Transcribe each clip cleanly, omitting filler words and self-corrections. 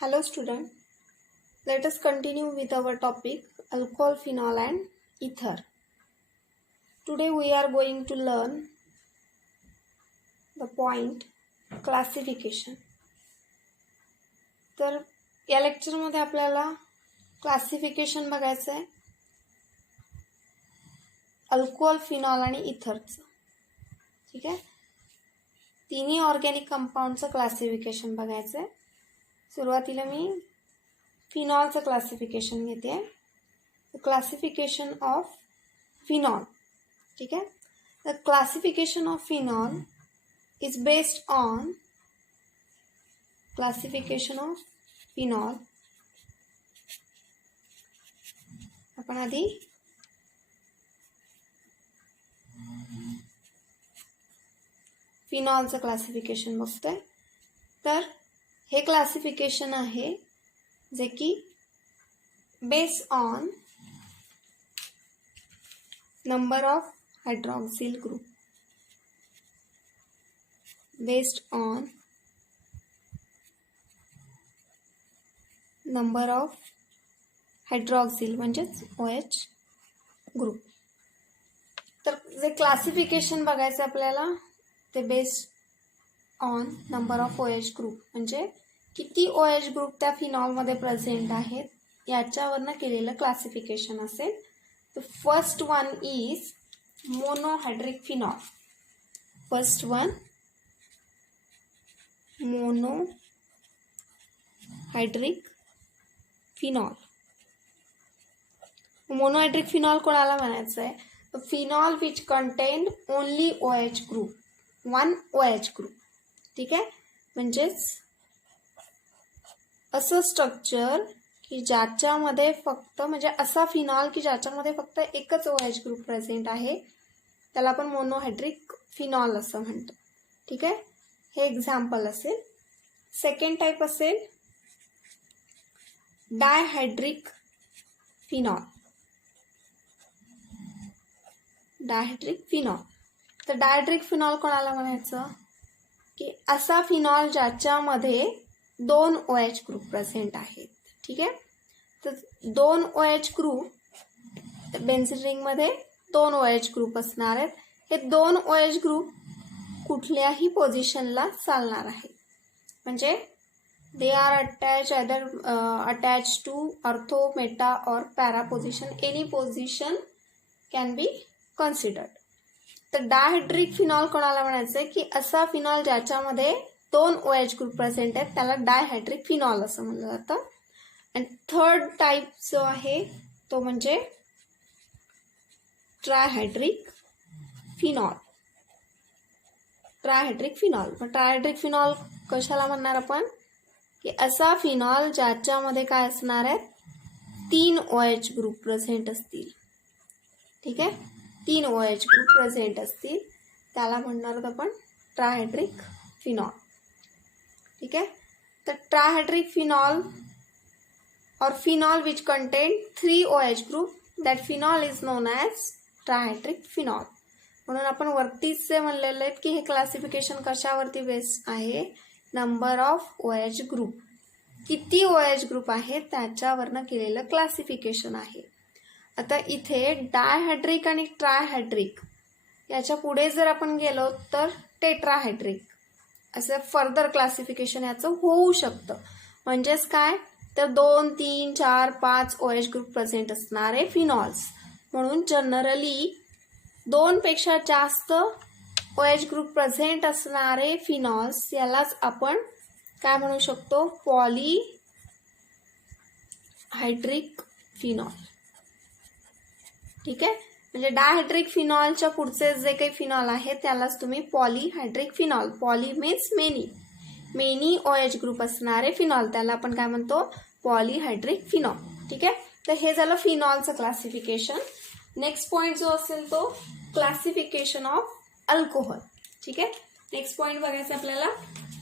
Hello student, let us continue with our topic alcohol, phenol and ether. Today we are going to learn the point classification. तर या लेक्चरमध्ये आपल्याला classification बघायचं आहे alcohol, phenol आणि इथरचं. ठीक आहे, तिन्ही ऑर्गॅनिक कंपाऊंडचं क्लासिफिकेशन बघायचं आहे. सुरुवातीला मी फिनॉलचं क्लासिफिकेशन घेते. Classification of phenol. ठीक आहे, the classification of phenol is based on classification of phenol. आपण आधी फिनॉलचं क्लासिफिकेशन बघतोय. तर हे क्लासिफिकेशन आहे जे की based on number of hydroxyl group, based on number of hydroxyl म्हणजेच OH ग्रुप. तर जे क्लासिफिकेशन बघायचं आपल्याला ते based on number of OH group म्हणजे किती OH ग्रुप त्या फिनॉलमध्ये प्रेझेंट आहेत याच्यावरनं केलेलं क्लासिफिकेशन असेल. The first one is monohydric phenol. First one, monohydric phenol. Monohydric phenol कोणाला म्हणायचं आहे? Phenol which contained only OH group, one OH group. ठीक आहे, म्हणजेच असं स्ट्रक्चर की ज्याच्यामध्ये फक्त म्हणजे असा फिनॉल की ज्याच्यामध्ये फक्त एकच OH ग्रुप प्रेझेंट आहे त्याला आपण मोनोहायड्रिक फिनॉल असं म्हणतो. ठीक आहे, हे एक्झाम्पल असेल. सेकंड टाईप असेल डायहायड्रिक फिनॉल. डायहायड्रिक फिनॉल. तर डायहायड्रिक फिनॉल कोणाला म्हणायचं की असा फिनॉल ज्याच्यामध्ये 2 OH ग्रुप प्रेझेंट आहेत. ठीक आहे, तर 2 OH ग्रुप बेन्झीन रिंगमध्ये 2 OH ग्रुप असणार आहेत. हे 2 OH ग्रुप कुठल्याही पोझिशनला चालणार आहे. म्हणजे they are attach to ortho, meta और para position. Any position can be considered. तर डायहायड्रिक फिनॉल कोणाला म्हणायचं आहे की असा फिनॉल ज्याच्यामध्ये 2 OH ग्रुप प्रेझेंट आहेत त्याला डायहायड्रिक फिनॉल असं म्हणलं जातं. आणि थर्ड टाईप जो आहे तो म्हणजे ट्रायहायड्रिक फिनॉल. ट्रायहायड्रिक फिनॉल. मग ट्रायहायड्रिक फिनॉल कशाला म्हणणार आपण की असा फिनॉल ज्याच्यामध्ये काय असणार आहे 3 OH ग्रुप प्रेझेंट असतील. ठीक आहे, 3 OH ग्रुप प्रेझेंट असतील त्याला म्हणणार आपण ट्रायहायड्रिक फिनॉल. ठीक आहे, तर ट्रायहायड्रिक phenol or phenol which contain 3 OH group, that phenol is known as trihydrate phenol. म्हणून आपण वरतीच जे म्हणलेले आहेत की हे क्लासिफिकेशन कशावरती बेस्ड आहे नंबर ऑफ OH ग्रुप. किती OH ग्रुप आहेत त्याच्यावरनं केलेलं क्लासिफिकेशन आहे. आता इथे डायहायड्रिक आणि ट्रायहायड्रिक याच्या पुढे जर आपण गेलो तर टेट्राहायड्रिक असं फर्दर क्लासिफिकेशन याचं होऊ शकतं. म्हणजेच काय तर 2, 3, 4, 5 OH ग्रुप प्रेझेंट असणारे फिनॉल्स. म्हणून जनरली 2 पेक्षा जास्त OH ग्रुप प्रेझेंट असणारे फिनॉल्स यालाच आपण काय म्हणू शकतो पॉलीहायड्रिक फिनॉल. ठीक आहे, म्हणजे डायहायड्रिक फिनॉलच्या पुढचे जे काही फिनॉल आहे त्यालाच तुम्ही polyhydric phenol. Poly means many OH group असणारे फिनॉल त्याला आपण काय म्हणतो पॉलीहायड्रिक फिनॉल. ठीक आहे, तर हे झालं फिनॉलचं क्लासिफिकेशन. नेक्स्ट पॉईंट जो असेल तो क्लासिफिकेशन ऑफ अल्कोहोल. ठीक आहे, नेक्स्ट पॉईंट बघायचं आपल्याला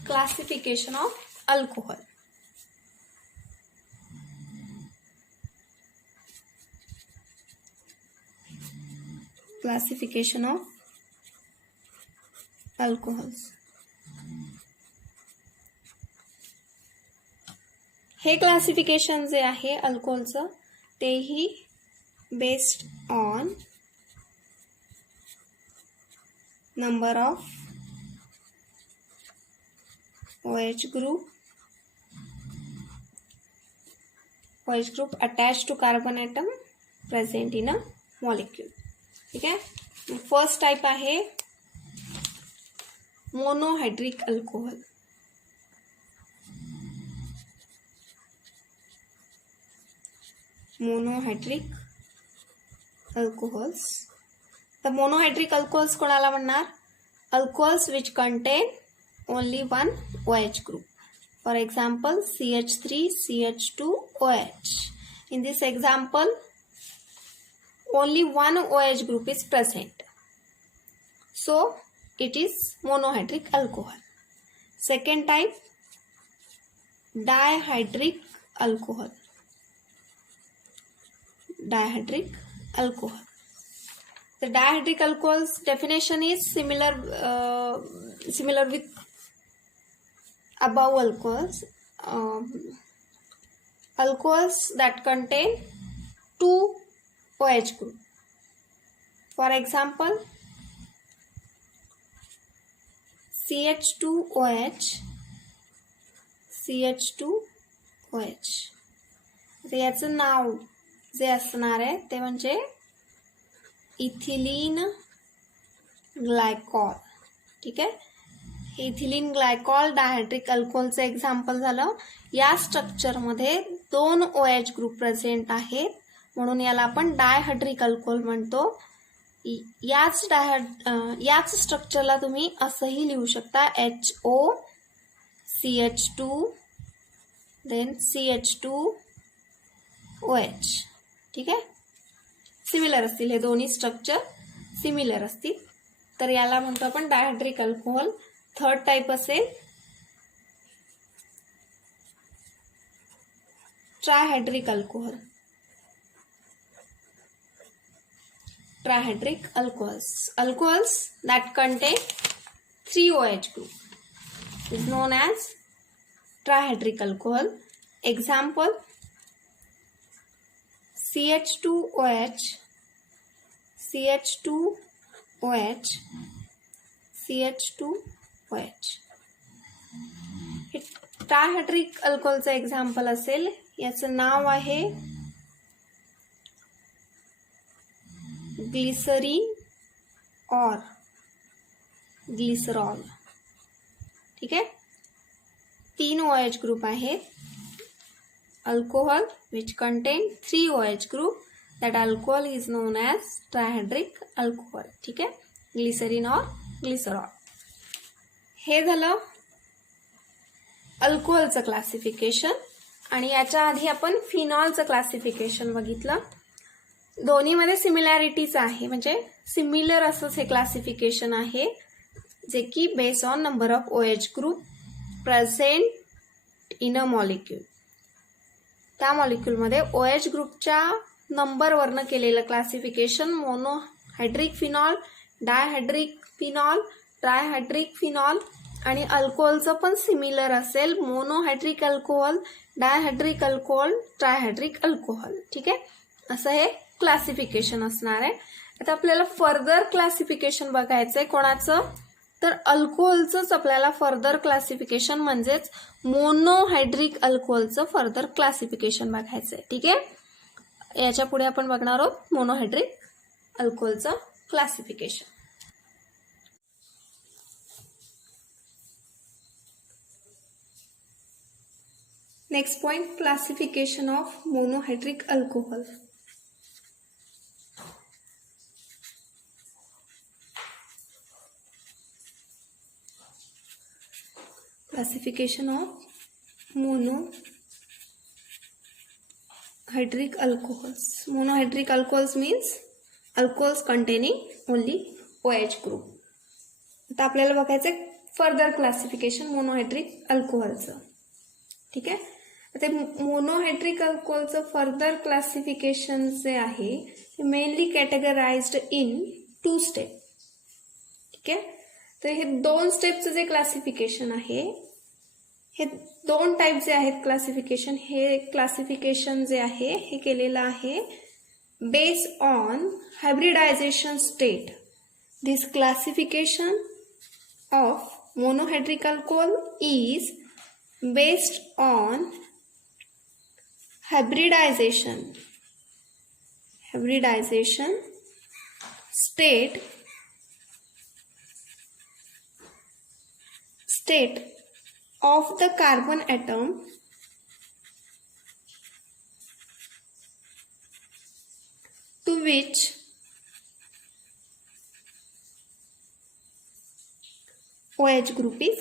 classification of alcohol. Classification of alcohols. हे क्लासिफिकेशन जे आहे अल्कोहोलचं तेही based on number of OH group attached to carbon atom present in a molecule. ठीक आहे. फर्स्ट टाइप आहे मोनोहायड्रिक अल्कोहोल. Monohydric alcohols. तर मोनोहायड्रिक अल्कोहोल्स कोणाला म्हणणार? Alcohols which contain only one OH group. For example, CH3, CH2OH. In this example, only one OH group is present. So, it is monohydric alcohol. Second type, dihydric alcohol. Dihydric alcohol. The dihydric alcohol's definition is similar with above alcohols. Alcohols that contain two OH group. For example, CH2OH, CH2OH. याचं नाव जे असणार आहे ते म्हणजे ethylene glycol. ठीक आहे. Ethylene glycol डायहायड्रिक अल्कोहोलचं example झालं. या स्ट्रक्चरमध्ये 2 OH ग्रुप प्रेझेंट आहेत म्हणून याला आपण डायहायड्रिक अल्कोहोल म्हणतो. याच स्ट्रक्चरला तुम्ही असंही लिहू शकता HO CH2 देन CH2OH. ठीक आहे. सिमिलर असतील, हे दोन्ही स्ट्रक्चर सिमिलर असतील तर याला म्हणतो आपण डायहायड्रिक अल्कोहोल. थर्ड टाइप असेल ट्रायहायड्रिक alcohol. Trihydric alcohols. Alcohols that contain 3 OH group is known as trihydric alcohol. Example, CH2OH, CH2OH, CH2OH. हे ट्रायहायड्रिक अल्कोहोलचं एक्झाम्पल असेल. याचं नाव आहे ग्लिसरीन और ग्लिसरॉल. ठीक आहे. 3 OH ग्रुप आहेत. Alcohol which contain 3 OH group. That alcohol is known as trihydric alcohol. ठीक आहे. ग्लिसरीन और ग्लिसरॉल. हे झालं अल्कोहोलचं क्लासिफिकेशन. आणि याच्या आधी आपण फिनॉलचं क्लासिफिकेशन बघितलं. दोन्हीमध्ये सिमिलॅरिटीज आहे, म्हणजे सिमिलर असंच हे क्लासिफिकेशन आहे जे की based on number of OH group present in a molecule. त्या मॉलिक्यूलमध्ये OH ग्रुपच्या नंबरवरनं केलेलं classification monohydric phenol, डायहायड्रिक phenol, ट्रायहायड्रिक phenol. आणि अल्कोहोलचं पण सिमिलर असेल, मोनोहायड्रिक अल्कोहोल, डायहायड्रिक अल्कोहोल, ट्रायहायड्रिक अल्कोहोल. ठीक आहे. असं हे क्लासिफिकेशन असणार आहे. आता आपल्याला फर्दर क्लासिफिकेशन बघायचंय कोणाचं, तर अल्कोहोलचंच आपल्याला फर्दर क्लासिफिकेशन म्हणजेच मोनोहायड्रिक अल्कोहोलचं फर्दर क्लासिफिकेशन बघायचंय. ठीक आहे. याच्या पुढे आपण बघणार आहोत मोनोहायड्रिक अल्कोहोलचं classification. Next point, classification of monohydric alcohol. Classification of monohydric alcohols. Monohydric alcohols means alcohols containing only OH group. आता आपल्याला बघायचं फर्दर क्लासिफिकेशन मोनोहायड्रिक अल्कोहोलचं. ठीक आहे. आता मोनोहायड्रिक अल्कोहोलचं फर्दर क्लासिफिकेशन जे आहे हे मेनली कॅटेगराइज्ड इन 2 स्टेप. ठीक आहे. तर हे 2 स्टेपचं जे क्लासिफिकेशन आहे हे दोन टाईप जे आहेत क्लासिफिकेशन, हे क्लासिफिकेशन जे आहे हे केलेलं आहे based on hybridisation state. This classification of monohydric alcohol is based on hybridization state of the carbon atom to which OH group is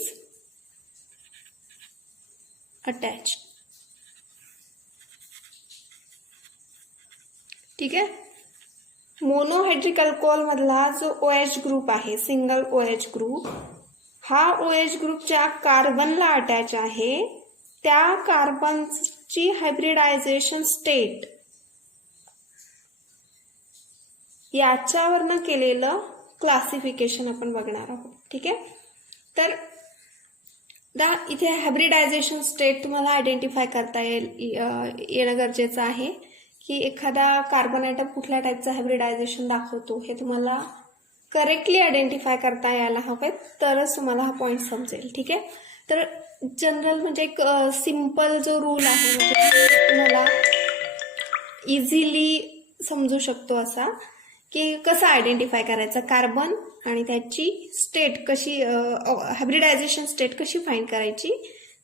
attached. ठीक आहे. मोनोहायड्रिक अल्कोहोल मधला जो OH ग्रुप आहे, सिंगल OH ग्रुप, हा OH group ज्या कार्बनला attach आहे त्या कार्बनची hybridisation state याच्यावरनं केलेलं क्लासिफिकेशन आपण बघणार आहोत. ठीक आहे. तर इथे हायब्रिडायझेशन स्टेट तुम्हाला आयडेंटिफाय करता येणं गरजेचं आहे की एखादा कार्बन ॲटम कुठल्या टाईपचं हायब्रिडायझेशन दाखवतो हे तुम्हाला करेक्टली आयडेंटिफाय करता यायला हवं, तरच तुम्हाला हा पॉईंट समजेल. ठीक आहे. तर जनरल म्हणजे एक सिम्पल जो रूल आहे म्हणजे तुम्हाला इझिली समजू शकतो असा की कसं आयडेंटिफाय करायचं कार्बन आणि त्याची स्टेट कशी, हायब्रिडायझेशन स्टेट कशी फाइंड करायची.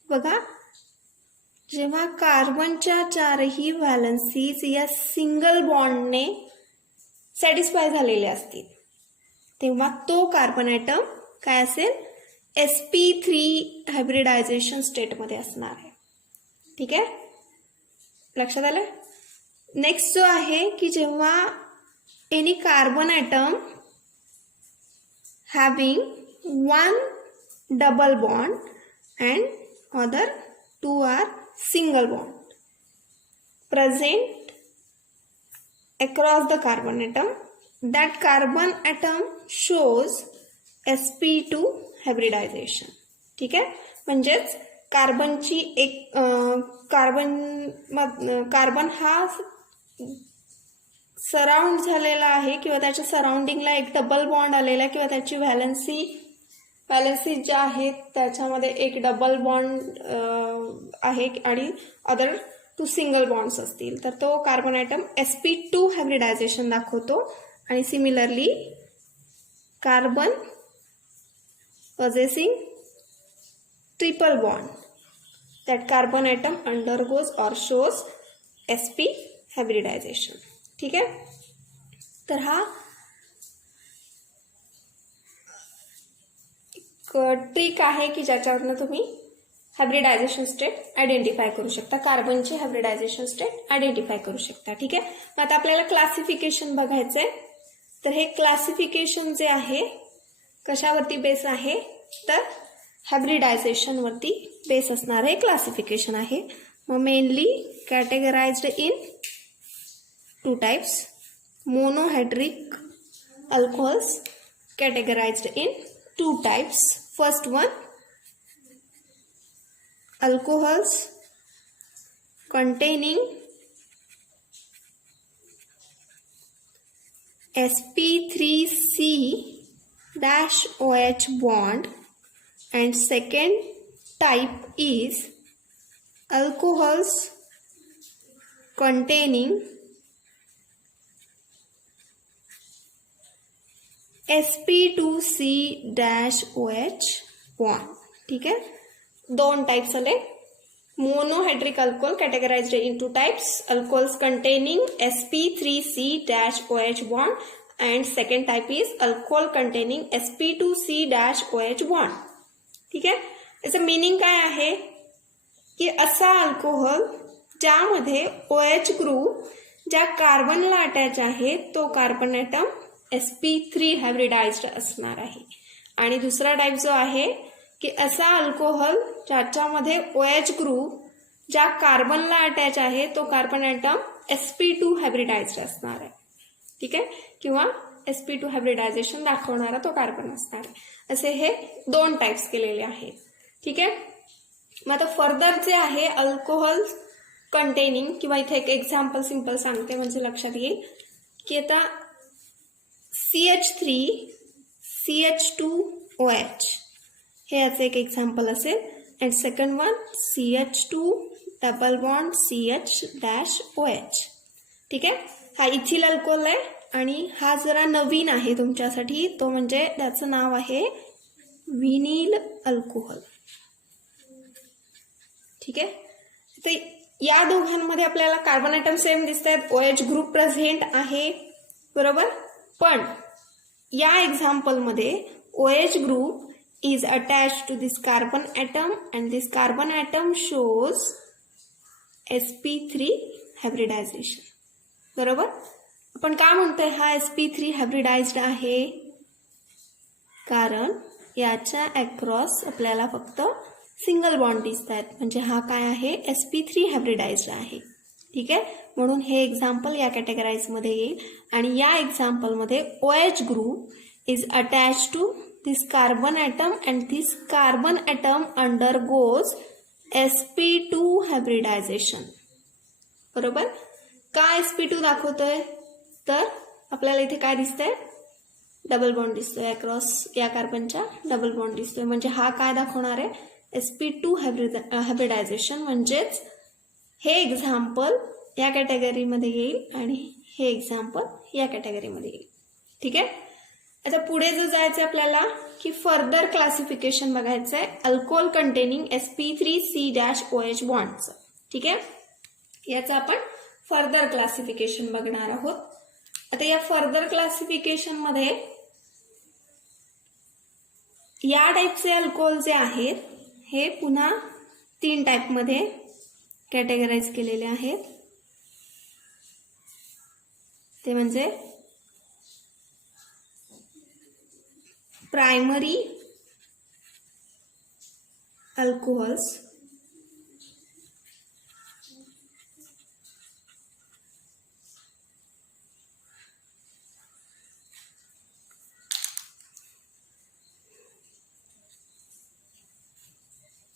बघा, जेव्हा कार्बनच्या चारही व्हॅलन्सीज या सिंगल बॉन्डने सॅटिस्फाय झालेले असतील तेव्हा तो कार्बन ॲटम काय असेल, sp3 हायब्रिडायझेशन स्टेटमध्ये असणार आहे. ठीक आहे, लक्षात आलं. नेक्स्ट जो आहे की जेव्हा any carbon atom having one double bond and other two are single bond present across the carbon atom, that carbon atom shows sp2 hybridization. ठीक आहे. म्हणजेच कार्बनची एक कार्बन हा सराउंड झालेला आहे किंवा त्याच्या सराउंडिंगला एक डबल बॉन्ड आलेला किंवा त्याची व्हॅलन्सी ज्या आहेत त्याच्यामध्ये एक डबल बॉन्ड आहे आणि अदर 2 सिंगल बॉन्ड्स असतील तर तो कार्बन ॲटम sp2 हायब्रिडायझेशन दाखवतो. आणि similarly carbon possessing triple bond, that carbon atom undergoes or shows sp hybridization. ठीक आहे. तर हा ट्रिक आहे की ज्याच्यावरनं तुम्ही हायब्रिडायझेशन स्टेट आयडेंटिफाय करू शकता, कार्बनची हायब्रिडायझेशन स्टेट आयडेंटिफाय करू शकता. ठीक आहे. मग आता आपल्याला क्लासिफिकेशन बघायचंय. तर हे क्लासिफिकेशन जे आहे कशावरती बेस आहे, तर हायब्रिडायझेशन वरती बेस असणार हे क्लासिफिकेशन आहे. मग mainly कॅटेगराइज्ड in 2 types. Monohydric alcohols categorized in 2 types. First one, alcohols containing sp3C-OH bond, and second type is alcohols containing sp2C-OH bond. ठीक आहे. 2 टाइप्स आले. Monohydric alcohol categorized in 2 types. Alcohols containing sp3C-OH bond and second type is alcohol containing sp2C-OH bond. ठीक आहे. याचं meaning काय आहे की असा अल्कोहोल ज्यामध्ये OH ग्रुप ज्या कार्बनला अटॅच आहे तो कार्बन ॲटम sp3 हायब्रिडाइज्ड असणार आहे. आणि दुसरा टाईप जो आहे की असा अल्कोहोल ज्याच्यामध्ये OH ग्रुप ज्या कार्बनला अटॅच आहे तो कार्बन ॲटम sp2 हायब्रिडाइज्ड असणार आहे. ठीक आहे. किंवा sp2 हायब्रिडायझेशन दाखवणारा तो कार्बन असणार आहे. असे हे 2 टाइप्स केलेले आहेत. ठीक आहे. मग आता फर्दर जे आहे अल्कोहोल कंटेनिंग, किंवा इथे एक एक्झाम्पल सिंपल सांगते म्हणजे लक्षात येईल की आता CH3 CH2OH हे याचं एक एक्झाम्पल असेल, and second one CH2 double bond CH-OH. ठीक आहे, हा इथिल अल्कोहोल आहे आणि हा जरा नवीन आहे तुमच्यासाठी, तो म्हणजे त्याचं नाव आहे व्हिनिल अल्कोहोल. ठीक आहे, ते या दोघांमध्ये आपल्याला कार्बन ॲटम सेम दिसत आहेत, OH ग्रुप प्रेझेंट आहे, बरोबर. पण या एक्झाम्पलमध्ये OH group is attached to this carbon atom and this carbon atom shows sp3 hybridization. बरोबर. आपण का म्हणतोय हा sp3 हायब्रिडाइज्ड आहे? कारण याच्या अक्रॉस आपल्याला फक्त सिंगल बॉन्ड दिसत आहेत, म्हणजे हा काय आहे, sp3 हायब्रिडाइज्ड आहे. ठीक आहे, म्हणून हे एक्झाम्पल या कॅटेगराईजमध्ये येईल. आणि या एक्झाम्पलमध्ये OH group is attach to this carbon atom and this carbon atom undergoes sp2 hybridization. बरोबर. का sp2 दाखवतोय, तर आपल्याला इथे काय दिसतंय, डबल बॉन्ड दिसतोय, अक्रॉस या कार्बनच्या डबल बॉन्ड दिसतोय, म्हणजे हा काय दाखवणार आहे, sp2 हायब्रिडायझेशन. म्हणजेच हे एक्झाम्पल या कॅटेगरीमध्ये येईल आणि हे एक्झाम्पल या कॅटेगरीमध्ये येईल. ठीक आहे, आता पुढे जो जायचं आपल्याला की फर्दर क्लासिफिकेशन बघायचं आहे अल्कोहोल कंटेनिंग sp3C-OH बॉन्डचं. ठीक आहे, याचं आपण फर्दर क्लासिफिकेशन बघणार आहोत. आता या फर्दर क्लासिफिकेशन मध्ये या टाईपचे अल्कोहोल जे आहेत हे पुन्हा 3 टाईपमध्ये कॅटेगराइज केलेले आहेत. ते म्हणजे primary alcohols,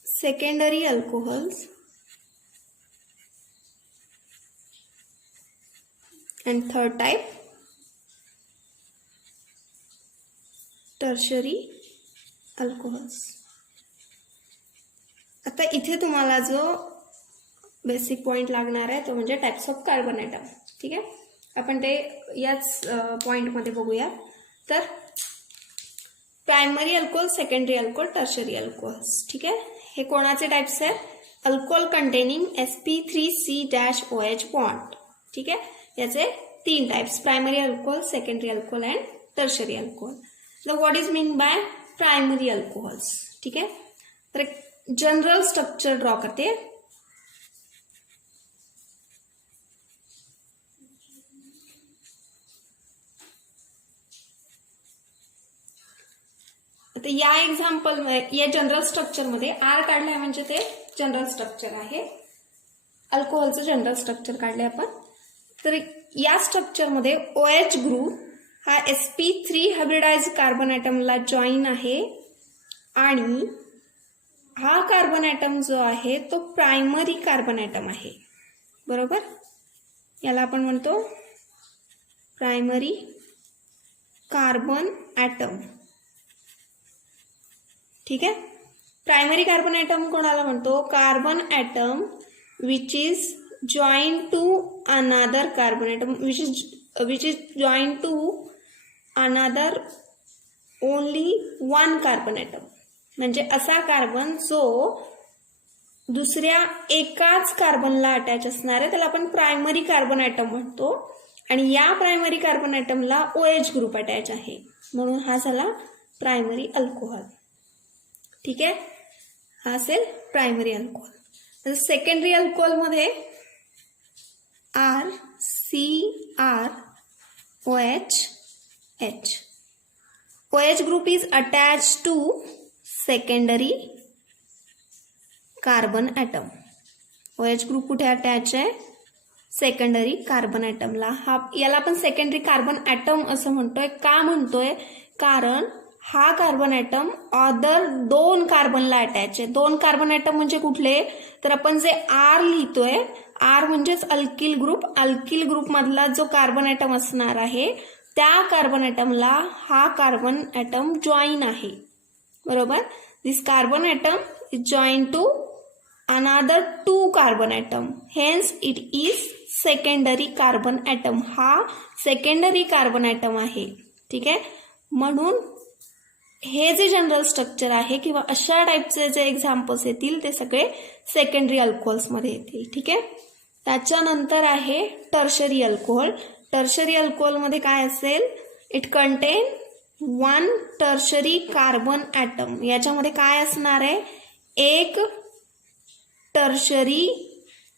secondary alcohols, and third type tertiary alcohols. आता इथे तुम्हाला जो बेसिक पॉइंट लागणार आहे तो म्हणजे टाइप्स ऑफ कार्बन ॲटम. ठीक आहे, आपण ते याच पॉइंटमध्ये बघूया. तर primary alcohol, secondary alcohol, tertiary alcohols. ठीक आहे, हे कोणाचे टाइप्स आहेत, अल्कोहोल कंटेनिंग sp3C-OH बॉन्ड. ठीक आहे, याचे 3 types, primary alcohol, secondary alcohol and tertiary alcohol. Now what is mean by primary alcohols? ठीक है, तर एक जनरल स्ट्रक्चर ड्रॉ करते. आता या एक्झाम्पल या जनरल स्ट्रक्चर मध्ये आर काढलाय म्हणजे ते जनरल स्ट्रक्चर आहे, अल्कोहोलचं जनरल स्ट्रक्चर काढले आपण. तर या स्ट्रक्चर मध्ये OH ग्रुप हा sp3 हायब्रिडाइज कार्बन ॲटमला जॉईन आहे आणि हा कार्बन ॲटम जो आहे तो प्रायमरी कार्बन ॲटम आहे. बरोबर, याला आपण म्हणतो प्रायमरी कार्बन ॲटम. ठीक आहे, प्रायमरी कार्बन ॲटम कोणाला म्हणतो, carbon atom which is join to another carbon atom which is join to another only one carbon atom. म्हणजे असा कार्बन जो दुसऱ्या एकाच कार्बनला अटॅच असणार आहे त्याला आपण प्रायमरी कार्बन ॲटम म्हणतो. आणि या प्रायमरी कार्बन ॲटमला OH ग्रुप अटॅच आहे, म्हणून हा झाला प्रायमरी अल्कोहोल. ठीक आहे, हा असेल प्रायमरी अल्कोहोल. सेकंडरी अल्कोहोलमध्ये RCrOH. OH group is attached to secondary carbon atom. OH group कुठे अटॅच आहे, सेकंडरी कार्बन ॲटमला. हा याला आपण सेकंडरी कार्बन ॲटम असं म्हणतोय. का म्हणतोय, कारण हा कार्बन ॲटम अदर 2 कार्बनला अटॅच आहे. 2 कार्बन ॲटम म्हणजे कुठले, तर आपण जे आर लिहितोय, आर म्हणजेच अल्किल ग्रुप, अल्किल ग्रुप मधला जो कार्बन ॲटम असणार आहे त्या कार्बन ॲटमला हा कार्बन ॲटम जॉईन आहे. बरोबर. This carbon atom is join to another 2 carbon atom, hence it is secondary carbon atom. हा सेकंडरी कार्बन ॲटम आहे. ठीक आहे. म्हणून हे जे जनरल स्ट्रक्चर आहे किंवा अशा टाईपचे जे एक्झाम्पल्स येतील ते सगळे सेकंडरी अल्कोहोल्समध्ये येतील. ठीक आहे. त्याच्यानंतर आहे टर्शरी अल्कोहोल. टर्शरी अल्कोहोलमध्ये काय असेल, it contain 1 tertiary carbon atom. याच्यामध्ये काय असणार आहे, एक टर्शरी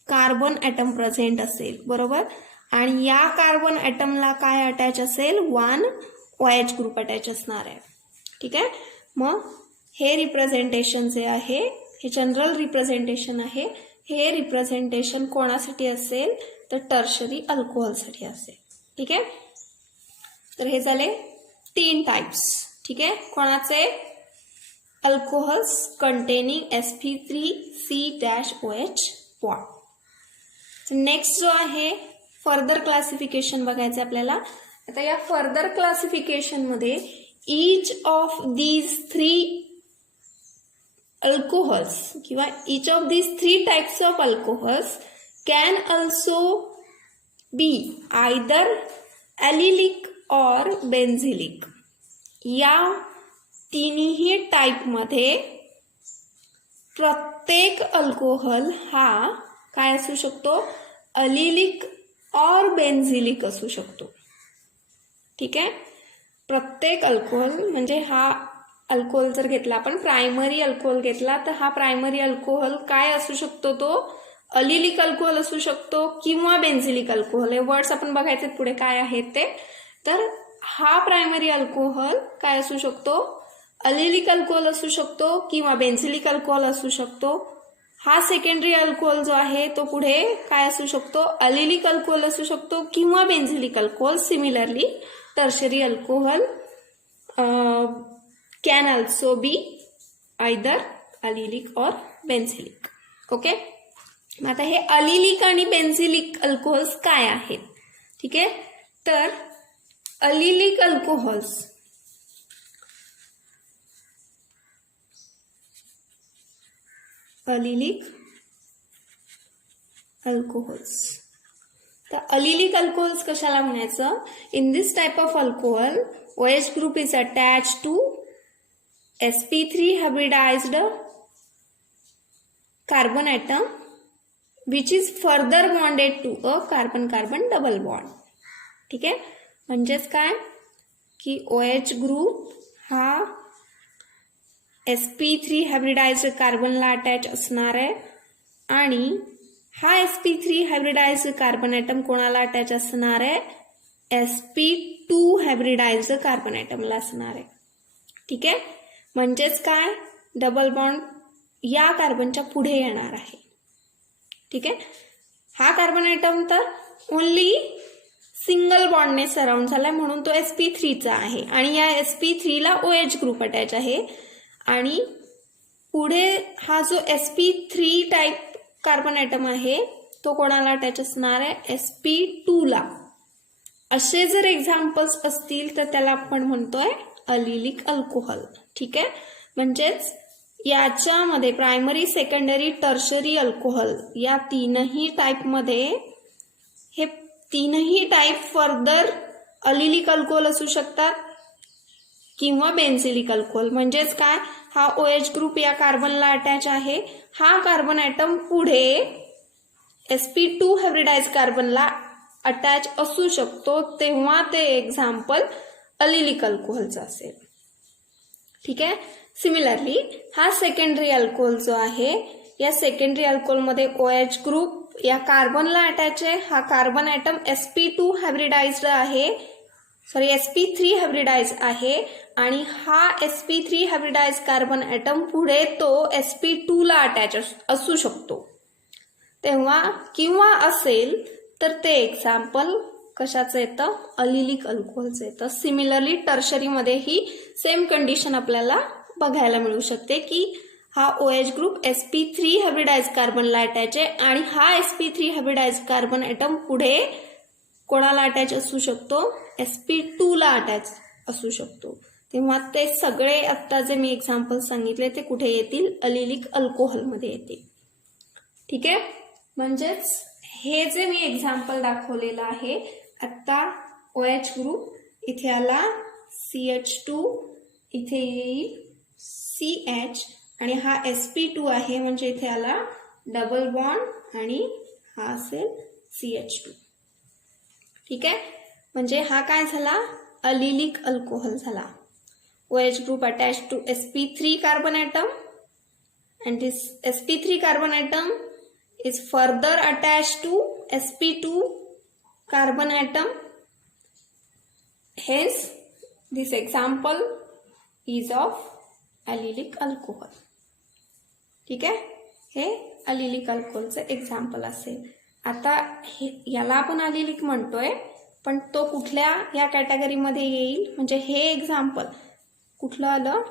कार्बन ॲटम प्रेझेंट असेल. बरोबर. आणि या कार्बन ॲटमला काय अटॅच असेल, 1 OH ग्रुप अटॅच असणार आहे. ठीक आहे. मग हे रिप्रेझेंटेशन जे आहे, हे जनरल रिप्रेझेंटेशन आहे. हे रिप्रेझेंटेशन कोणासाठी असेल, तर टर्शरी अल्कोहोलसाठी असेल. ठीक आहे. तर हे झाले 3 टाइप्स. ठीक आहे. कोणाचे, alcohols containing sp3C-OH bond. Next जो आहे फर्दर क्लासिफिकेशन बघायचं आपल्याला. आता या फर्दर क्लासिफिकेशन मध्ये each of these 3 alcohols किंवा each of these 3 types of alcohols can also be either allylic or benzylic. या तिन्ही टाईपमध्ये प्रत्येक अल्कोहोल हा काय असू शकतो, अलिलिक और बेन्झिलिक असू शकतो. ठीक आहे. प्रत्येक अल्कोहोल म्हणजे हा अल्कोहोल जर घेतला आपण, प्रायमरी अल्कोहोल घेतला, तर हा प्रायमरी अल्कोहोल काय असू शकतो, तो अलिलिक अल्कोहोल असू शकतो किंवा बेन्झिलिक अल्कोहोल. हे वर्ड्स आपण बघायचे पुढे काय आहेत ते. तर हा प्रायमरी अल्कोहोल काय असू शकतो, अलिलिक अल्कोहोल असू शकतो किंवा बेन्झिलिक अल्कोहोल असू शकतो. हा सेकंडरी अल्कोहोल जो आहे तो पुढे काय असू शकतो, अलिलिक अल्कोहोल असू शकतो किंवा benzylic alcohol. Similarly tertiary alcohol can also be either allylic or benzylic. Okay. आता हे अलिलिक आणि बेन्झिलिक अल्कोहोल्स काय आहेत. ठीक आहे. तर अलिलिक अल्कोहोल्स तर अलिलिक अल्कोहोल्स कशाला म्हणायचं, in this type of alcohol OH group is attached to sp3 hybridized carbon atom which is further bonded to a carbon-carbon double bond. ठीक आहे. म्हणजेच काय की OH ग्रुप हा sp3 हायब्रिडाइज्ड कार्बनला अटॅच असणार आहे आणि हा sp3 हायब्रिडाइज्ड कार्बन ॲटम कोणाला अटॅच असणार आहे, sp2 हायब्रिडाइज्ड कार्बन ॲटमला असणार आहे. ठीक आहे. म्हणजेच काय, डबल बॉन्ड या कार्बनच्या पुढे येणार आहे. ठीक आहे. हा कार्बन ॲटम तर ओनली सिंगल बॉन्डने सराउंड झालाय म्हणून तो sp3चा आहे आणि या sp3ला OH ग्रुप अटॅच आहे आणि पुढे हा जो sp3 टाइप कार्बन ॲटम आहे तो कोणाला अटॅच असणार आहे, sp2ला. असे जर एक्झाम्पल्स असतील तर त्याला आपण म्हणतोय अलिलिक अल्कोहोल. ठीक आहे. म्हणजेच याच्यामध्ये प्रायमरी, सेकंडरी, टर्शरी अल्कोहोल या तीनही टाईपमध्ये हे तीनही टाईप फर्दर अलिलिक अल्कोहोल असू शकतात किंवा बेन्झिलिक अल्कोहोल. म्हणजेच काय, हा OH ग्रुप या कार्बनला अटॅच आहे, हा कार्बन ॲटम पुढे sp2 हायब्रिडाइज्ड कार्बनला अटॅच असू शकतो, तेव्हा ते एक्झाम्पल अलिलिक अल्कोहोलचं असेल. ठीक आहे. सिमिलरली हा सेकंडरी अल्कोहोल जो आहे, या सेकंडरी अल्कोहोलमध्ये OH ग्रुप या कार्बनला अटॅच आहे, हा कार्बन ॲटम sp2 हायब्रिडाइज्ड आहे, sp3 हायब्रिडाइज आहे आणि हा sp3 हायब्रिडाइज कार्बन ॲटम पुढे तो sp2ला अटॅच असू शकतो. तेव्हा किंवा असेल तर ते एक्झाम्पल कशाचं येतं, अलिलिक अल्कोहोलचं येतं. सिमिलरली टर्शरीमध्ये ही सेम कंडिशन आपल्याला बघायला मिळू शकते की हा OH group sp3 hybridize कार्बनला attach आहे आणि हा sp3 हायब्रिडाइज कार्बन ॲटम पुढे कोणाला अटॅच असू शकतो, sp2ला अटॅच असू शकतो. तेव्हा ते सगळे आत्ता जे मी एक्झाम्पल सांगितले ते कुठे येतील, अलिलिक अल्कोहोलमध्ये येतील. ठीक आहे, म्हणजेच हे जे मी एक्झाम्पल दाखवलेलं आहे आत्ता, OH ग्रुप इथे आला CH2, इथे येईल CH आणि हा sp2 आहे म्हणजे इथे आला डबल बॉन्ड आणि हा असेल CH2. ठीक आहे, म्हणजे हा काय झाला, अलिलिक अल्कोहोल झाला. OH group attached to sp3 carbon atom and this sp3 carbon atom is further attached to sp2 carbon atom. Hence this example is of allylic alcohol. ठीक आहे, हे अलिलिक अल्कोहोलचं एक्झाम्पल असेल. आता याला आपण अलिलिक म्हणतोय पण तो कुठल्या या कॅटेगरीमध्ये येईल, म्हणजे हे एक्झाम्पल कुठलं आलं,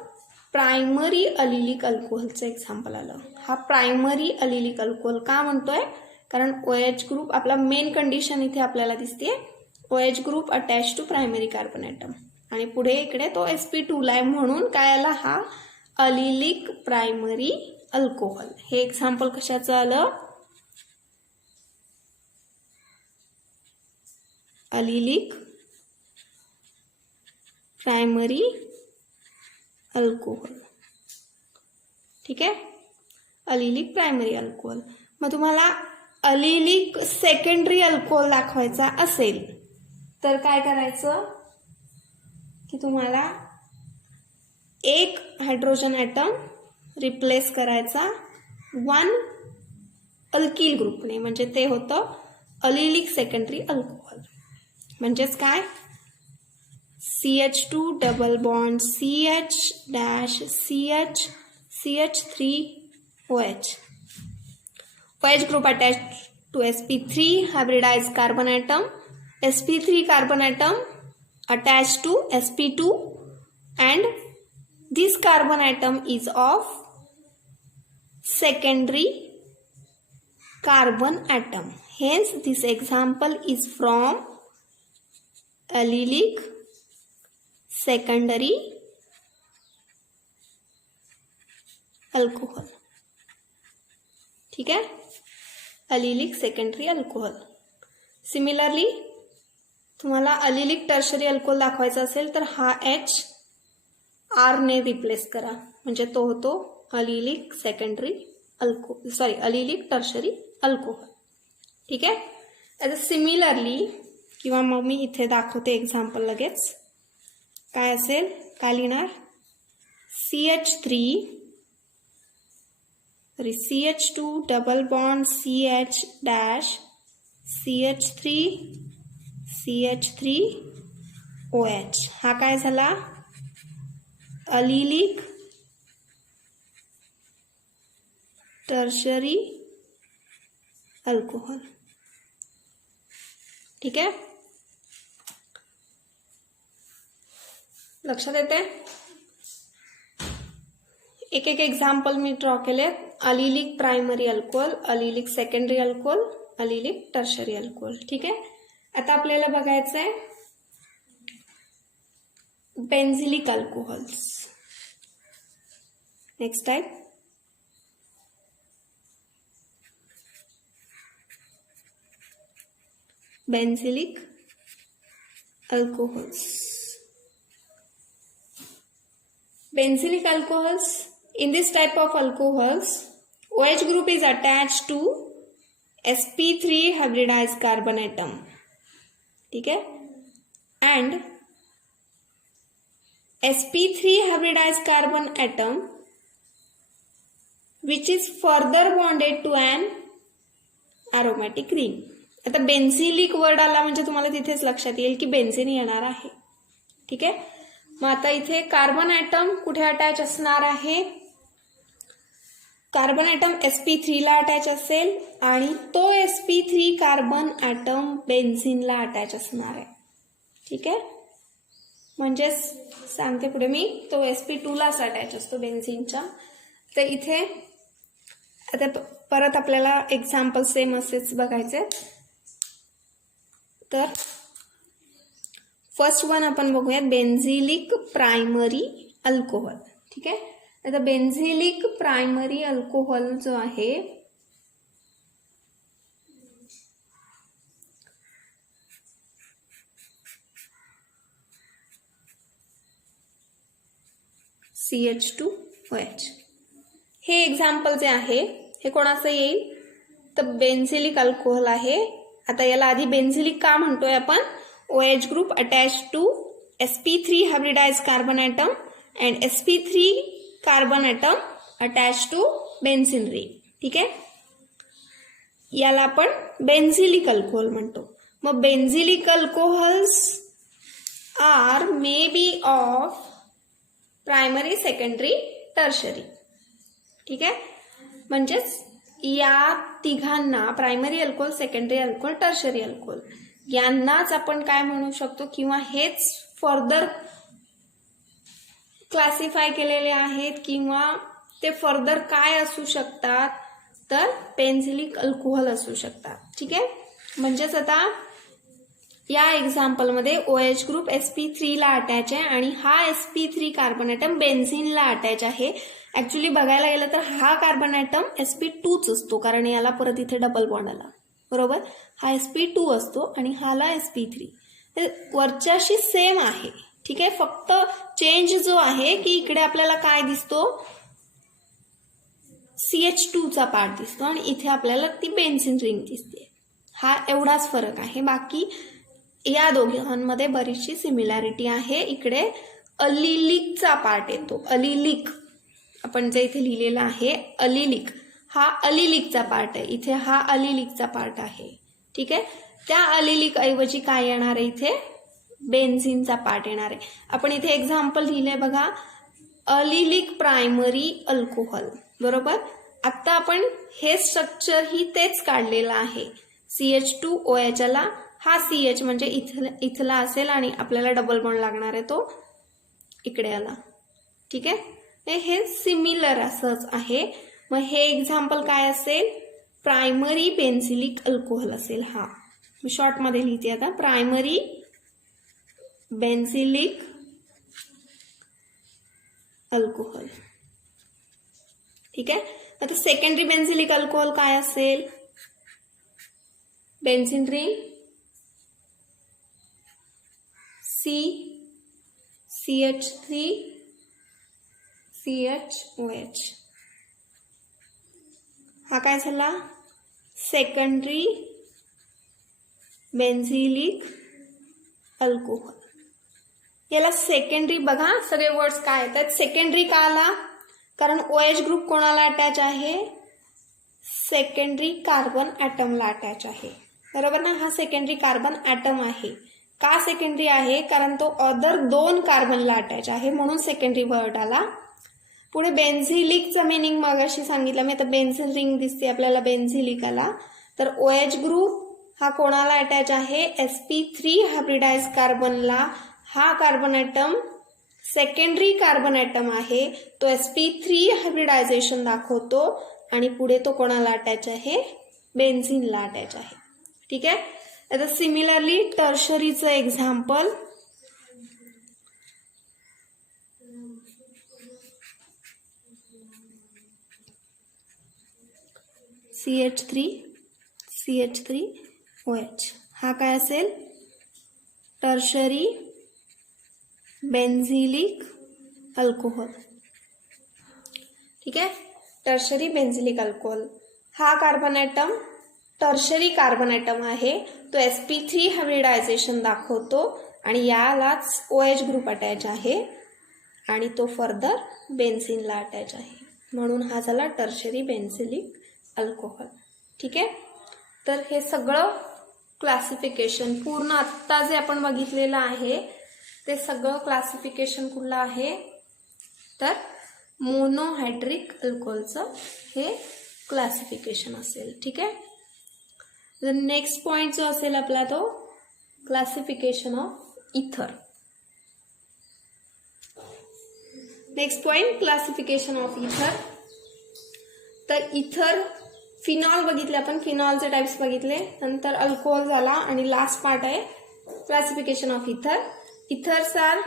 प्रायमरी अलिलिक अल्कोहोलचं एक्झाम्पल आलं. हा प्रायमरी अलिलिक अल्कोहोल का म्हणतोय, कारण OH ग्रुप आपला मेन कंडिशन इथे आपल्याला दिसते, OH group attach to primary carbon atom आणि पुढे इकडे तो sp2ला आहे म्हणून काय आला, हा अलिलिक प्रायमरी अल्कोहोल. हे एक्झाम्पल कशाचं आलं, अलिलिक प्रायमरी अल्कोहोल. ठीक आहे, अलिलिक प्रायमरी अल्कोहोल. मग तुम्हाला अलिलिक सेकंडरी अल्कोहोल दाखवायचा असेल तर काय करायचं की तुम्हाला एक हायड्रोजन ॲटम रिप्लेस करायचा 1 अल्किल ग्रुपने, म्हणजे ते होतं अलिलिक सेकंडरी अल्कोहोल. म्हणजेच काय, CH2 double bond CH dash CH CH3OH. OH group attached to sp3 hybridized carbon atom. sp3 carbon atom attached to sp2 and this carbon atom is of secondary carbon atom. Hence this example is from allylic secondary alcohol. ठीक आहे, अलिलिक secondary alcohol. Similarly तुम्हाला अलिलिक tertiary alcohol दाखवायचा असेल तर हा H R ने replace करा, म्हणजे तो होतो अलिलिक secondary alcohol, allylic tertiary alcohol. ठीक आहे, आता सिमिलरली किंवा मग मी इथे दाखवते एक्झाम्पल लगेच. काय असेल, काय लिहिणार, CH2 double bond CH dash CH3OH. हा काय झाला, अलिलिक टर्शरी अल्कोहोल. ठीक आहे, लक्षात येते. एक एक एक्झाम्पल मी ड्रॉ केले, allylic primary alcohol, allylic secondary alcohol, allylic tertiary alcohol. ठीक आहे, आता आपल्याला बघायचं आहे benzylic alcohols. Next type, benzylic alcohols. Benzylic alcohols. In this type of alcohols, OH group is attached to sp3 hybridized carbon atom. ठीक है, and sp3 hybridized carbon atom which is further bonded to an aromatic ring. आता बेन्झिलिक word आला म्हणजे तुम्हाला तिथेच लक्षात येईल की बेन्झिन येणार आहे. ठीक आहे, मग आता इथे कार्बन ॲटम कुठे अटॅच असणार आहे, कार्बन ॲटम sp3 ला अटॅच असेल आणि तो sp3 कार्बन ॲटम बेन्झिनला अटॅच असणार आहे. ठीक आहे, म्हणजेच सांगते पुढे मी, तो sp2 लाच अटॅच असतो बेन्झिनच्या. तर इथे आता परत आपल्याला एक्झाम्पल सेम असेच बघायचे. तर फर्स्ट वन आपण बघूयात, बेन्झिलिक प्रायमरी अल्कोहोल. ठीक आहे, आता बेन्झिलिक प्रायमरी अल्कोहोल जो आहे CH2OH, हे एक्झाम्पल जे आहे हे कोणाचं येईल, तर बेन्झिलिक अल्कोहोल आहे. आता याला आधी बेन्झिलिक का म्हणतोय आपण, OH group attach to sp3 hybridize carbon atom and sp3 carbon atom attach to benzene ring. ठीक आहे, याला आपण बेन्झिलिक अल्कोहोल म्हणतो. मग benzylic alcohols are may be of primary, secondary, tertiary. ठीक आहे, म्हणजेच या तिघांना primary alcohol, secondary alcohol, tertiary alcohol यांनाच आपण काय म्हणू शकतो, किंवा हेच फर्दर क्लासिफाय केलेले आहेत, किंवा ते फर्दर काय असू शकतात, तर बेन्झिलिक अल्कोहोल असू शकतात. ठीक आहे, म्हणजेच आता या एक्झाम्पलमध्ये OH ग्रुप sp3 ला अटॅच आहे आणि हा sp3 कार्बन ॲटम बेन्झिनला अटॅच आहे. ऍक्च्युली बघायला गेलं तर हा कार्बन ॲटम sp2च असतो, कारण याला परत इथे डबल बॉन्ड आला, बरोबर. हा sp2 असतो आणि हाला sp3. वरच्याशी सेम आहे. ठीक आहे, फक्त चेंज जो आहे की इकडे आपल्याला काय दिसतो, CH2 चा पार्ट दिसतो आणि इथे आपल्याला ती बेन्झिन रिंग दिसते. हा एवढाच फरक आहे. बाकी या दोघांमध्ये बरीचशी सिमिलॅरिटी आहे. इकडे अलिलिकचा पार्ट येतो, अलिलिक आपण जे इथे लिहिलेला आहे अलिलिक, हा अलिलिकचा पार्ट आहे. इथे हा अलिलिकचा पार्ट आहे. ठीक आहे, त्या अलिलिक ऐवजी काय येणार आहे, इथे बेन्झिनचा पार्ट येणार आहे. आपण इथे एक्झाम्पल लिहिले बघा, अलिलिक प्रायमरी अल्कोहोल, बरोबर. आता आपण हे स्ट्रक्चर ही तेच काढलेलं आहे. CH2OH ला हा CH म्हणजे इथला असेल आणि आपल्याला डबल बॉन्ड लागणार आहे तो इकडे आला. ठीक आहे, हे सिमिलर असंच आहे. मग हे एक्झाम्पल काय असेल, प्रायमरी बेन्झिलिक अल्कोहोल असेल. हा मी शॉर्टमध्ये लिहिते आता, प्रायमरी बेन्झिलिक अल्कोहोल. ठीक आहे, आता सेकंडरी बेन्झिलिक अल्कोहोल काय असेल, बेन्झिन रिंग CH3 CHOH. हा काय झाला, सेकंडरी बेन्झिलिक अल्कोहोल. याला सेकंडरी बघा, सगळे वर्ड्स काय येतात. सेकंडरी का आला, कारण OH ग्रुप कोणाला अटॅच आहे, सेकंडरी कार्बन ॲटमला अटॅच आहे, बरोबर ना. हा सेकंडरी कार्बन ॲटम आहे. का सेकंडरी आहे, कारण तो अदर 2 कार्बनला अटॅच आहे, म्हणून सेकंडरी वर्ड आला. पुढे बेन्झिलिकचं मिनिंग मगाशी सांगितलं मी. आता बेन्झिन रिंग दिसते आपल्याला, बेन्झिलिक आला. तर OH ग्रुप हा कोणाला अटॅच आहे, sp3 हायब्रिडाइज कार्बनला. हा carbon atom secondary carbon atom आहे, तो sp3 हायब्रिडायझेशन दाखवतो आणि पुढे तो कोणाला अटॅच आहे, बेन्झिनला अटॅच आहे. ठीक आहे, आता सिमिलरली टर्शरीचं एक्झाम्पल, CH3OH. हा काय असेल, टर्शरी बेन्झिलिक अल्कोहोल. ठीक आहे, टर्शरी बेन्झिलिक अल्कोहोल. हा carbon atom tertiary carbon atom आहे, तो sp3 हायब्रिडायझेशन दाखवतो आणि यालाच OH ग्रुप अटॅच आहे आणि तो फर्दर बेन्झिनला अटॅच आहे, म्हणून हा झाला टर्शरी बेन्झिलिक अल्कोहोल. ठीक आहे, तर हे सगळं क्लासिफिकेशन पूर्ण आत्ता जे आपण बघितलेलं आहे ते सगळं क्लासिफिकेशन कुठलं आहे, तर मोनोहायड्रिक अल्कोहोलचं हे क्लासिफिकेशन असेल. ठीक आहे. नेक्स्ट पॉइंट जो असेल आपला तो क्लासिफिकेशन ऑफ इथर. नेक्स्ट पॉइंट क्लासिफिकेशन ऑफ इथर. तर इथर फिनॉल बघितले आपण, फिनॉलचे टाइप्स बघितले, नंतर अल्कोहोल झाला आणि लास्ट पार्ट आहे classification of ether. Ethers are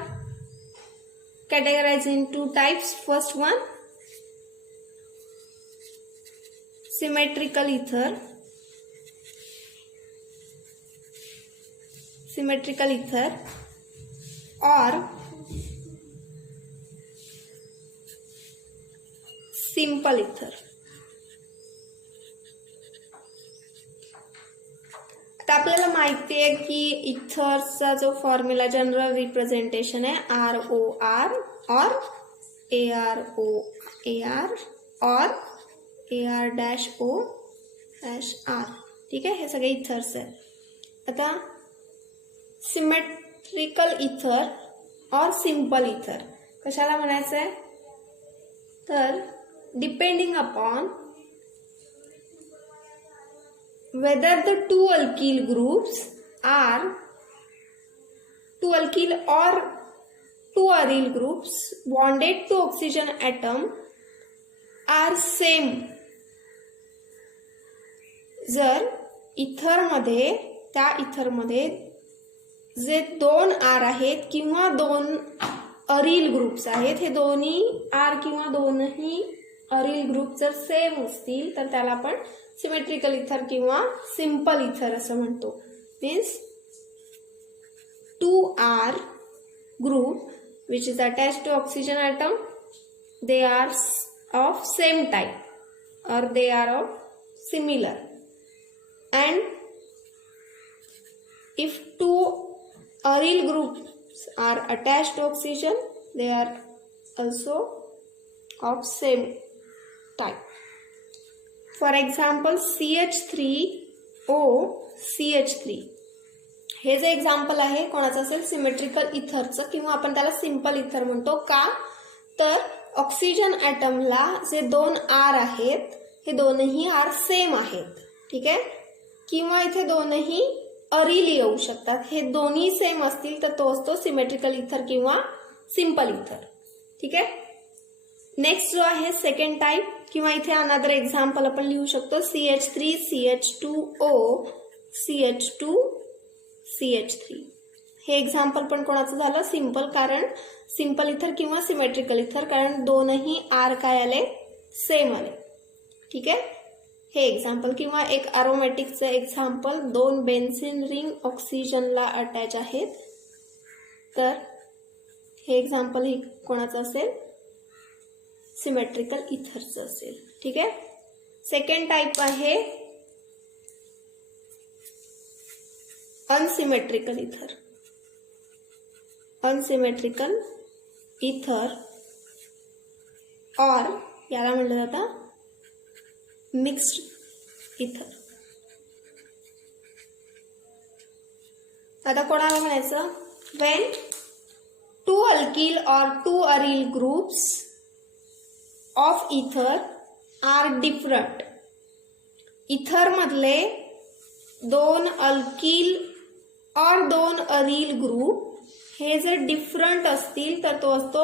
categorized in two types. First one, symmetrical ether. Symmetrical ether or simple ether. आता आपल्याला माहिती आहे की इथरचा जो फॉर्म्युला जनरल रिप्रेझेंटेशन आहे ROR और AROAR और AR-O-R. ठीक आहे, हे सगळे इथर्स आहेत. आता सिमेट्रिकल इथर और सिंपल इथर कशाला म्हणायचं आहे, तर depending upon whether the two alkyl groups are two alkyl or two aryl groups bonded to oxygen atom are same. जर इथरमध्ये त्या इथरमध्ये जे दोन आर आहेत किंवा दोन अरील ग्रुप्स आहेत, हे दोन्ही आर किंवा दोनही अरील ग्रुप जर सेम असतील तर त्याला आपण सिमेट्रिकल इथर किंवा सिंपल इथर असं म्हणतो. Means 2R group which is attached to oxygen atom, they are of same type or they are of similar, and if two aryl groups are attached to oxygen, they are also of same type. For example, CH3O CH3 हे जे example आहे कोणाचं असेल, symmetrical इथरचं किंवा आपण त्याला simple इथर म्हणतो. का तर ऑक्सिजन ॲटमला जे दोन आर आहेत हे दोनही आर सेम आहेत. ठीक आहे, किंवा इथे दोनही अरील येऊ शकतात. हे दोन्ही सेम असतील तर तो असतो सिमेट्रिकल इथर किंवा सिंपल इथर. ठीक आहे. नेक्स्ट जो आहे सेकंड टाइप, किंवा इथे अनदर एक्झाम्पल आपण लिहू शकतो CH3 CH2O CH2 CH3. हे एक्झाम्पल पण कोणाचं झालं, सिंपल, कारण सिंपल इथर किंवा सिमेट्रिकल इथर, कारण दोनही आर काय आले, सेम आले. ठीक आहे, हे एक्झाम्पल. किंवा एक अरोमॅटिकचं एक्झाम्पल, दोन बेन्झिन रिंग ऑक्सिजनला अटॅच आहेत, तर हे एक्झाम्पल ही कोणाचं असेल, सिमेट्रिकल इथरचं असेल. ठीक आहे. सेकंड टाइप आहे अनसिमेट्रिकल इथर. अनसिमेट्रिकल इथर और याला म्हणलं जातं मिक्स्ड इथर. आता कोणाला म्हणायचं, when two alkyl or two aryl groups of ether are different. इथर मधले दोन अल्किल और दोन अरील ग्रुप हे जर डिफरंट असतील तर तो असतो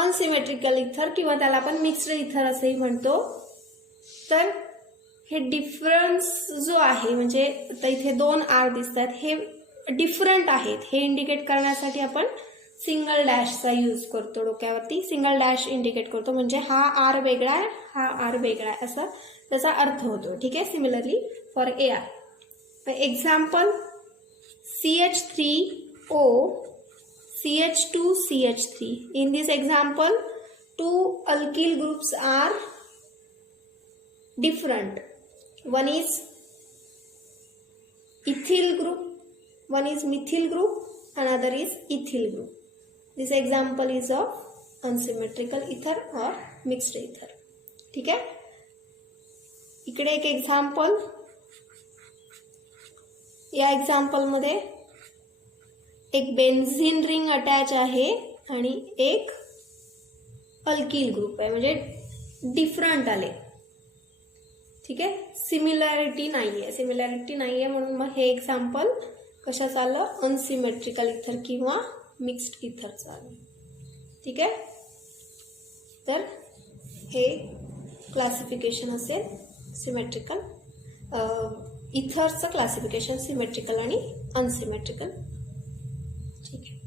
अनसिमेट्रिकल इथर, किंवा त्याला आपण मिक्स्ड इथर असेही म्हणतो. तर हे डिफरन्स जो आहे, म्हणजे आता इथे दोन आर दिसतात, हे डिफरंट आहेत हे इंडिकेट करण्यासाठी आपण सिंगल डॅशचा यूज करतो. डोक्यावरती सिंगल डॅश इंडिकेट करतो, म्हणजे हा आर वेगळा आहे, हा आर वेगळा आहे, असा त्याचा अर्थ होतो. ठीक आहे. Similarly for AR. Example CH3O CH2 CH3. In this example, two alkyl groups are different. One is ethyl group, one is methyl group, another is ethyl group. This example is of unsymmetrical ether or mixed ether. ठीक आहे. इकडे एक example, या example मध्ये एक benzene ring attach आहे आणि एक अल्किल ग्रुप आहे, म्हणजे डिफरंट आले. ठीक आहे, सिमिलॅरिटी नाहीये म्हणून मग हे एक्झाम्पल कशाचं आलं, अनसिमेट्रिकल इथर किंवा मिक्स्ड इथरचं आलं. ठीक आहे, तर हे क्लासिफिकेशन असेल सिमेट्रिकल, इथरचं क्लासिफिकेशन सिमेट्रिकल आणि अनसिमेट्रिकल. ठीक आहे.